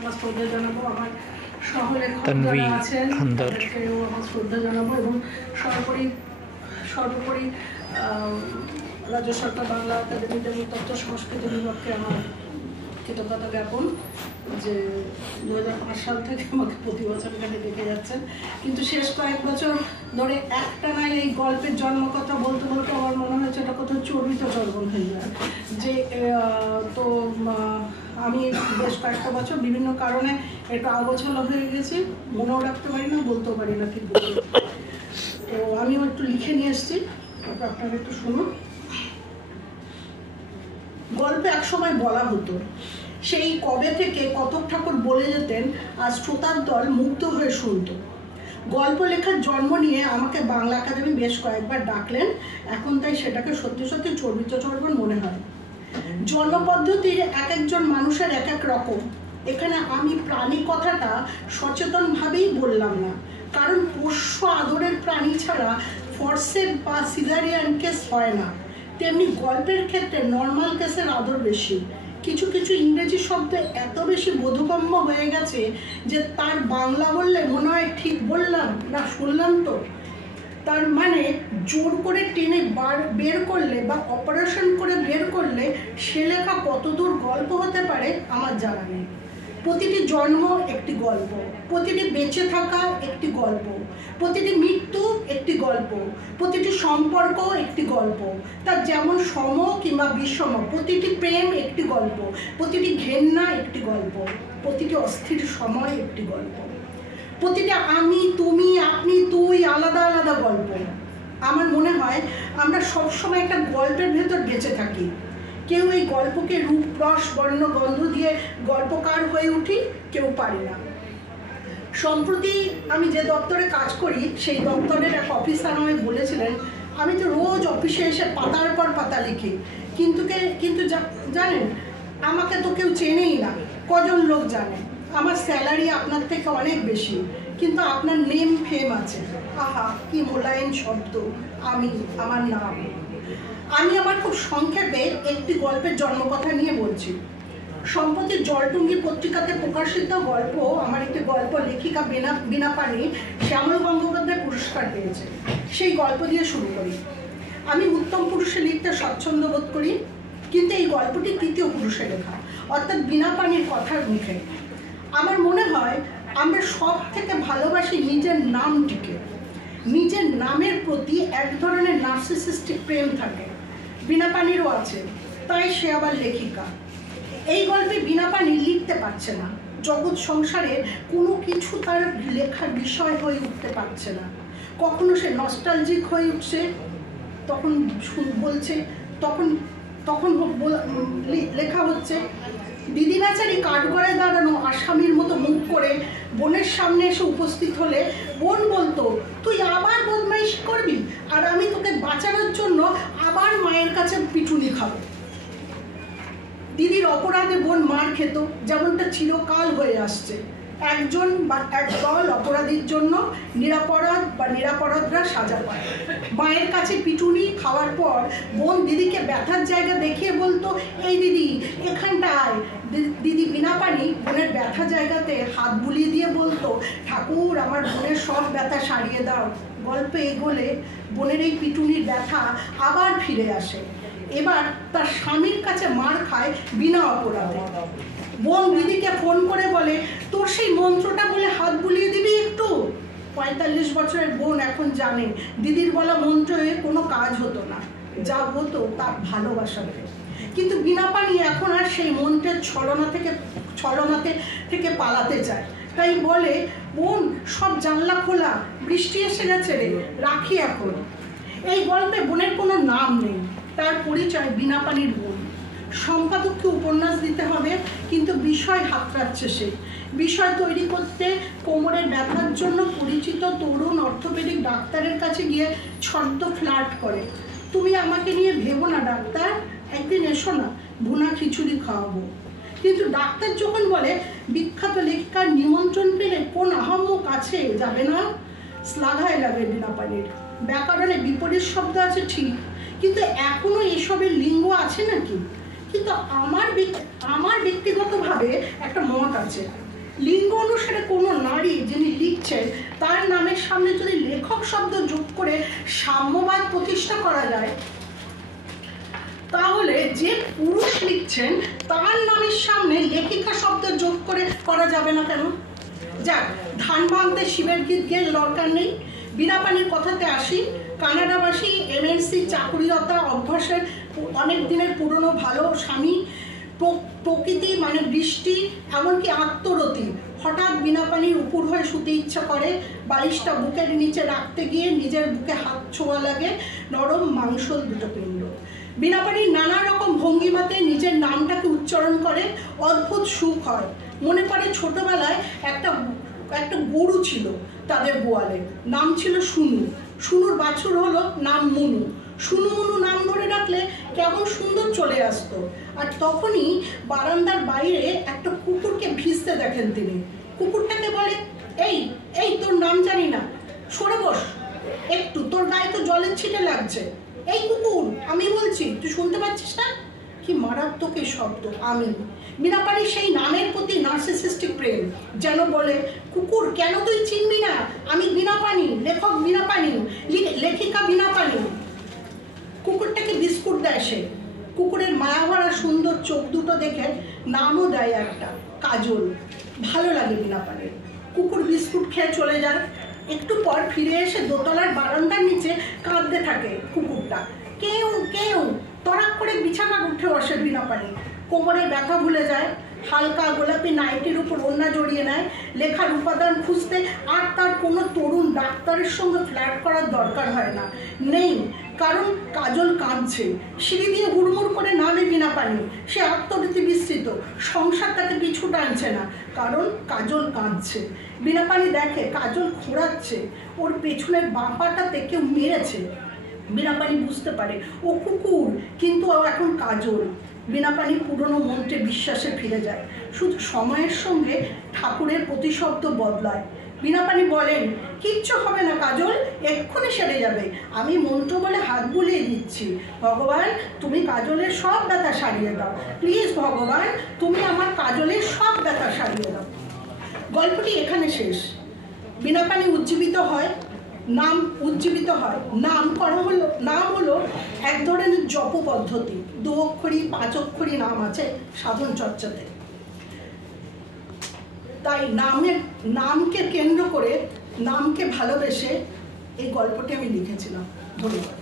আমার শ্রদ্ধা জানাবো, আমার সহলেখক যারা আছেন তাদেরকেও আমার শ্রদ্ধা জানাবো, এবং সর্বোপরি রাজ্য সরকার বাংলা একাডেমিতে এবং তথ্য সংস্কৃতি বিভাগকে আমার কৃতজ্ঞতা জ্ঞাপন যে 2005 সাল থেকে আমাকে প্রতি বছর এখানে দেখে যাচ্ছেন। কিন্তু শেষ কয়েক বছর ধরে একটানা এই গল্পের জন্মকথা বলতে বলতে আমার মনে হয়েছে এটা কোথাও চর্বিত চর্বণ হয়ে যায়। যে তো আমি বেশ কয়েকটা বছর বিভিন্ন কারণে একটু আগোছালো হয়ে গেছি, মনেও রাখতে পারি না, বলতেও পারি না ঠিক বলতে। তো আমিও একটু লিখে নিয়ে এসেছি, আপনারা একটু শুনুন। গল্পে একসময় বলা হতো, সেই কবে থেকে কতক ঠাকুর বলে যেতেন, আর শ্রোতার দল মুগ্ধ হয়ে শুনত। গল্প লেখার জন্ম নিয়ে আমাকে বাংলা একাডেমি বেশ কয়েকবার ডাকলেন, এখন তাই সেটাকে সত্যি সত্যি চর্বিত চর্বণ মনে হয়। জন্মপদ্ধতির এক একজন মানুষের এক এক রকম। এখানে আমি প্রাণী কথাটা সচেতনভাবেই বললাম না, কারণ পোষ্য আদরের প্রাণী ছাড়া ফরসেপ বা সিজারিয়ান কেস হয় না। তেমনি গল্পের ক্ষেত্রে নর্মাল কেসের আদর বেশি। কিছু কিছু ইংরেজি শব্দ এত বেশি বোধগম্য হয়ে গেছে যে তার বাংলা বললে মনে হয় ঠিক বললাম না শুনলাম তো। তার মানে জোর করে টেনে বের করলে বা অপারেশন করে বের করলে সে লেখা কতদূর গল্প হতে পারে আমার জানা নেই। প্রতিটি জন্ম একটি গল্প, প্রতিটি বেঁচে থাকা একটি গল্প, প্রতিটি মৃত্যু একটি গল্প, প্রতিটি সম্পর্ক একটি গল্প, তার যেমন সম কিংবা বিষম। প্রতিটি প্রেম একটি গল্প, প্রতিটি ঘেন্না একটি গল্প, প্রতিটি অস্থির সময় একটি গল্প, প্রতিটি আমি তুমি আপনি তুই আলাদা আলাদা গল্প। আমার মনে হয় আমরা সবসময় একটা গল্পের ভেতর বেঁচে থাকি। কেউ এই গল্পকে রূপ রস বর্ণ গন্ধ দিয়ে গল্পকার হয়ে উঠি, কেউ পারি না। সম্প্রতি আমি যে দপ্তরে কাজ করি সেই দপ্তরের এক অফিসার আমায় বলেছিলেন, আমি তো রোজ অফিসে এসে পাতার পর পাতা লিখি, কিন্তু জানেন আমাকে তো কেউ চেনেই না। কজন লোক জানে আমার স্যালারি আপনার থেকে অনেক বেশি, কিন্তু আপনার নেম ফেম আছে। আহা কি মোলায়েম শব্দ, আমার নাম। আমি আমার খুব সংক্ষেপে একটি গল্পের জন্মকথা নিয়ে বলছি। সম্প্রতি জলটুঙ্গি পত্রিকাতে প্রকাশিত গল্প, আমার একটি গল্প লেখিকা বিনা পানি শ্যামল গঙ্গোপাধ্যায় পুরস্কার পেয়েছে। সেই গল্প দিয়ে শুরু করি। আমি উত্তম পুরুষে লিখতে স্বচ্ছন্দ বোধ করি, কিন্তু এই গল্পটি তৃতীয় পুরুষে লেখা, অর্থাৎ বিনা পানির কথার মুখে। আমার মনে হয় আমরা সব থেকে ভালোবাসি নিজের নামটিকে। নিজের নামের প্রতি এক ধরনের নার্সিসিস্টিক প্রেম থাকে, বিনা পানিরও আছে, তাই সে আবার লেখিকা। এই গল্পে বিনা পানি লিখতে পারছে না, জগৎ সংসারের কোনো কিছু তার লেখার বিষয় হয়ে উঠতে পারছে না। কখনো সে নস্টালজিক হয়ে উঠছে, তখন বলছে, তখন লেখা হচ্ছে। দিদি বেচারি কাঠগড়ায় দাঁড়ানো আসামির মতো মুখ করে বোনের সামনে এসে উপস্থিত হলে বোন বলতো, তুই আবার বদমাইশি করবি, আর আমি তোকে বাঁচানোর জন্য আবার মায়ের কাছে পিটুনি খাবো। দিদির অপরাধে বোন মার খেত, যেমনটা চিরকাল হয়ে আসছে। একজন বা একদল অপরাধীর জন্য নিরাপরাধরা সাজা পায়। মায়ের কাছে পিটুনি খাওয়ার পর বোন দিদিকে ব্যথার জায়গা দেখিয়ে বলতো, এই দিদি এখানটায়। দিদি বিনা পানি বোনের ব্যথা জায়গাতে হাত বুলিয়ে দিয়ে বলতো, ঠাকুর আমার বোনের সব ব্যথা সারিয়ে দাও। গল্পে এগোলে বোনের এই পিটুনির ব্যথা আবার ফিরে আসে। এবার তার স্বামীর কাছে মার খায় বিনা অপরাধে। বোন দিদিকে ফোন করে বলে, তোর সেই মন্ত্রটা বলে হাত বুলিয়ে দিবি একটু। 45 বছরের বোন এখন জানে দিদির বলা মন্ত্রে কোনো কাজ হতো না, যা হতো তার ভালোবাসাতে। কিন্তু বিনা পানি এখন আর সেই মন্ত্রের ছলনাতে থেকে পালাতে চায়, তাই বলে, বোন সব জানলা খোলা, বৃষ্টি এসে গেছে রে, রাখি এখন। এই গল্পে বোনের কোনো নাম নেই, তার পরিচয় বিনা পানির বোন। সম্পাদককে উপন্যাস দিতে হবে, কিন্তু বিষয় হাতড়াচ্ছে সে। বিষয় তৈরি করতে কোমরের ব্যথার জন্য পরিচিত তরুণ অর্থোপেডিক ডাক্তারের কাছে গিয়ে ছদ্ম ফ্লার্ট করে, তুমি আমাকে নিয়ে ভেবো না ডাক্তার, একদিন এসো না, ভুনা খিচুড়ি খাওয়াবো। কিন্তু ডাক্তার যখন বলে, বিখ্যাত লেখিকার নিমন্ত্রণ পেলে কোন আহাম্মক আছে যাবে না। শ্লাঘায় লাগে বিনা পানির। ব্যাকরণে বিপরীত শব্দ আছে ঠিক, কিন্তু এখনো এসবের লিঙ্গ আছে নাকি? কিন্তু আমার ব্যক্তিগতভাবে একটা মত আছে, লিঙ্গ অনুসারে কোনো নারী যিনি লিখছেন তার নামের সামনে যদি লেখক শব্দ যোগ করে সাম্যবাদ প্রতিষ্ঠা করা যায়, তাহলে যে পুরুষ লিখছেন তার নামের সামনে লেখিকা শব্দ যোগ করে করা যাবে না কেন? যাক, ধান ভাঙতে শিবের গীত গেয়ে দরকার নেই। বীণাপানির কথাতে আসি। কানাডাবাসী, এমএনসি চাকুরিরতা, অভ্যাসের অনেক দিনের পুরনো ভালো স্বামী, প্রকৃতি মানে বৃষ্টি, এমনকি আত্মরতি। হঠাৎ বীণাপানির উপর হয়ে শুতে ইচ্ছা করে, বালিশটা বুকের নিচে রাখতে গিয়ে নিজের বুকে হাত ছোঁয়া লাগে, নরম মাংসল দুটো পিণ্ড। বীণাপানি নানা রকম ভঙ্গিমাতে নিজের নামটাকে উচ্চারণ করে, অদ্ভুত সুখ হয়। মনে পড়ে ছোটবেলায় একটা গরু ছিল তাদের গোয়ালে, নাম ছিল শুনু। শুনুর বাছুর হলো নাম মুনু। শুনু মুনু নাম ধরে রাখলে কেমন সুন্দর চলে আসতো। আর তখনই বারান্দার বাইরে একটা কুকুরকে ভিজতে দেখেন তিনি। কুকুরটাকে বলে, এই এই তোর নাম জানি না, সরে বস একটু, তোর গায়ে তো জলের ছিটে লাগছে। এই কুকুর, আমি বলছি, তুই শুনতে পাচ্ছিস না? কি মারাত্মক এই শব্দ, আমি। বীণাপানির সেই নামের প্রতি নার্সিসিস্টিক প্রেম, যেন বলে, কুকুর কেন তুই চিনবি না? আমি বীণাপানি, লেখক বীণাপানি, লেখিকা বীণাপানি। কুকুরটাকে বিস্কুট দেয় সে। কুকুরের মায়াভরা সুন্দর চোখ দুটো দেখে নামও দেয় একটা, কাজল। ভালো লাগে বীণাপানির। কুকুর বিস্কুট খেয়ে চলে যায়। একটু পর ফিরে এসে দোতলার বারান্দার নিচে কাঁদতে থাকে কুকুরটা। কেউ কেউ তড়াক করে বিছানা উঠে বসে বীণাপানি। কোমরের ব্যথা ভুলে যায়, হালকা গোলাপি নাইটির উপর ওড়না জড়িয়ে নেয়। লেখার উপাদান খুঁজতে আর তার কোনো তরুণ ডাক্তারের সঙ্গে ফ্ল্যাট করার দরকার হয় না, নেই। কারণ কাজল কাঁদছে। সিঁড়ি দিয়ে হুড়মুড় করে নামে বীণাপানি। সে আত্মরীতি বিস্তৃত, সংসার তাকে পিছু টানছে না, কারণ কাজল কাঁদছে। বীণাপানি দেখে কাজল খোঁড়াচ্ছে, ওর পেছনের বাঁপাটাতে কেউ মেরেছে। বীণাপানি বুঝতে পারে ও কুকুর, কিন্তু ও এখন কাজল। বীণাপানি পুরনো মন্ত্রে বিশ্বাসে ফিরে যায়। শুধু সময়ের সঙ্গে ঠাকুরের প্রতিশব্দ বদলায়। বীণাপানি বলেন, কিচ্ছু হবে না কাজল, এক্ষুনি সেরে যাবে। আমি মন্ত্র বলে হাত বুলিয়ে দিচ্ছি। ভগবান, তুমি কাজলের সব ব্যথা সারিয়ে দাও। প্লিজ ভগবান, তুমি আমার কাজলের সব ব্যথা সারিয়ে দাও। গল্পটি এখানে শেষ। বীণাপানি উজ্জীবিত হয়, নাম উজ্জীবিত হয়। নাম হলো এক ধরনের জপ পদ্ধতি। 2 অক্ষরী 5 অক্ষরী নাম আছে সাধন চর্চাতে। তাই নামকে কেন্দ্র করে, নামকে ভালোবেসে এই গল্পটি আমি লিখেছিলাম। ধন্যবাদ।